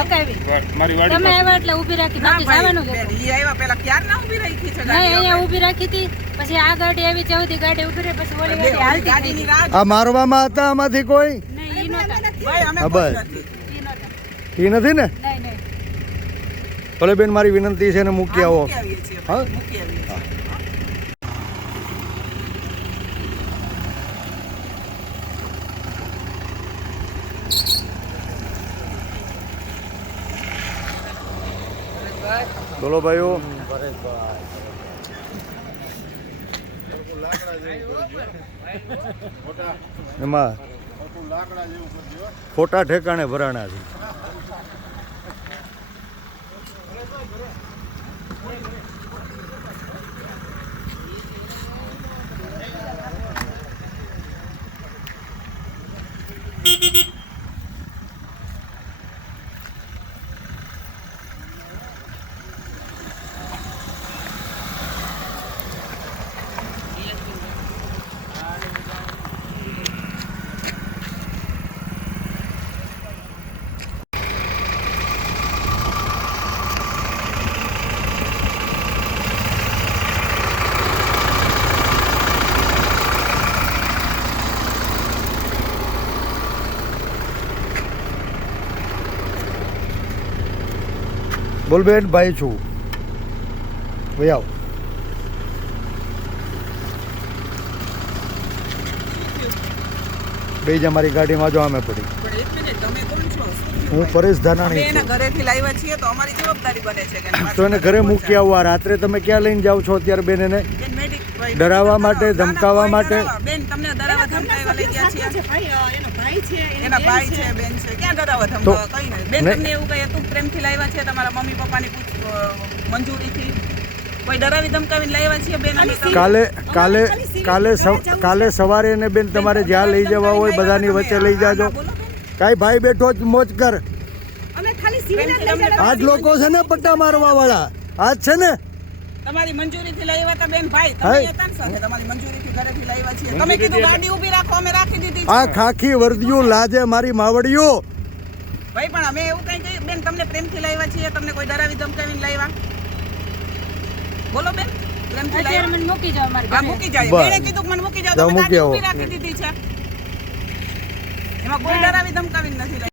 હકાવી. તમે આવ્યા એટલે ઊભી રાખી, બાકી જવાનું જ હતું. ઈ આવ્યા પેલા ક્યાર ના ઊભી રાખી છે નહીં, અહીંયા ઊભી રાખી હતી. પછી આ ગાડી આવી, ચૌથી ગાડી ઊભી રહી, પછી ઓલી ગાડી હાલતી ગાડીની ગઈ. રાહ આ મારવામાં હતા આમાંથી કોઈ નહીં, ઈ નહોતા. ભાઈ અમે હા, કોઈ બસ. નથી. ઈ નહોતા. એ નથી ને? નહીં, નહીં. ભલે બેન મારી વિનંતી છે ને મૂકી આવો. મૂકી આવીએ છીએ હા? મૂકી આવીએ છીએ બોલો ભાઈઓ. એમાં ખોટા ઠેકાણે ભરાણા છે. બોલ બેન, ભાઈ છું. ભાઈ આવ. બે જ અમારી ગાડીમાં જો અમે પડી. પણ એક મિનિટ, તમે કોણ છો? હું પરેશ અમે ધાનાણી એના છું. ઘરેથી લાવ્યા છીએ તો અમારી જવાબદારી બને છે કે તો એને ઘરે મૂકી આવવા. રાત્રે તમે ક્યાં લઈને જાઓ છો અત્યારે બેન એને? બેન, ભાઈ, ડરાવવા માટે, ના, ના, ધમકાવવા કોઈ માટે? ડરાવવા. બેન, તમને ડરાવવા ધમકાવવા લઈ ગયા છીએ. એના ભાઈ છે, બેન છે. ક્યાં ડરાવવા ધમકાવવા? કઈ નહીં. બેન, નહીં. તમને એવું કહે તું પ્રેમથી લાવ્યા છે તમારા મમ્મી પપ્પાની મંજૂરીથી? કોઈ ડરાવી ધમકાવીને લાવ્યા છીએ બેન અમે તમને? કાલે સવારે એને બેન તમારે જ્યાં લઈ જવા હોય બધાની વચ્ચે લઈ જાજો. કાંઈ ભાઈ બેઠો જ મોજ કર. આજ લોકો છે ને પટ્ટા મારવા વાળા, આજ છે ને. તમારી મંજૂરીથી લાવ્યા હતા બેન, ભાઈ તમે હતા ને સાથે, તમારી મંજૂરીથી ઘરેથી લાવ્યા છીએ. તમે કીધું ગાડી ઊભી રાખો, અમે રાખી દીધી છે. આ ખાખી વર્દિયું લાજે મારી માવડીઓ. ભાઈ પણ અમે એવું કઈ કહ્યું બેન, તમને પ્રેમથી લાવ્યા છીએ, તમને કોઈ ડરાવી ધમકાવીને લાવ્યા? બોલો બેન, પ્રેમથી અત્યારે લાવ્યા? મને મૂકી જાઓ અમારી હા, ઘરે. મૂકી જાય. બસ. બેને કીધું કે મને મૂકી જાઓ, જાઓ, તમે મૂકી ગાડી આવો. ઊભી રાખી દીધી છે. એમાં કોઈ ડરાવી ધમકાવીને નથી લાવ્યા.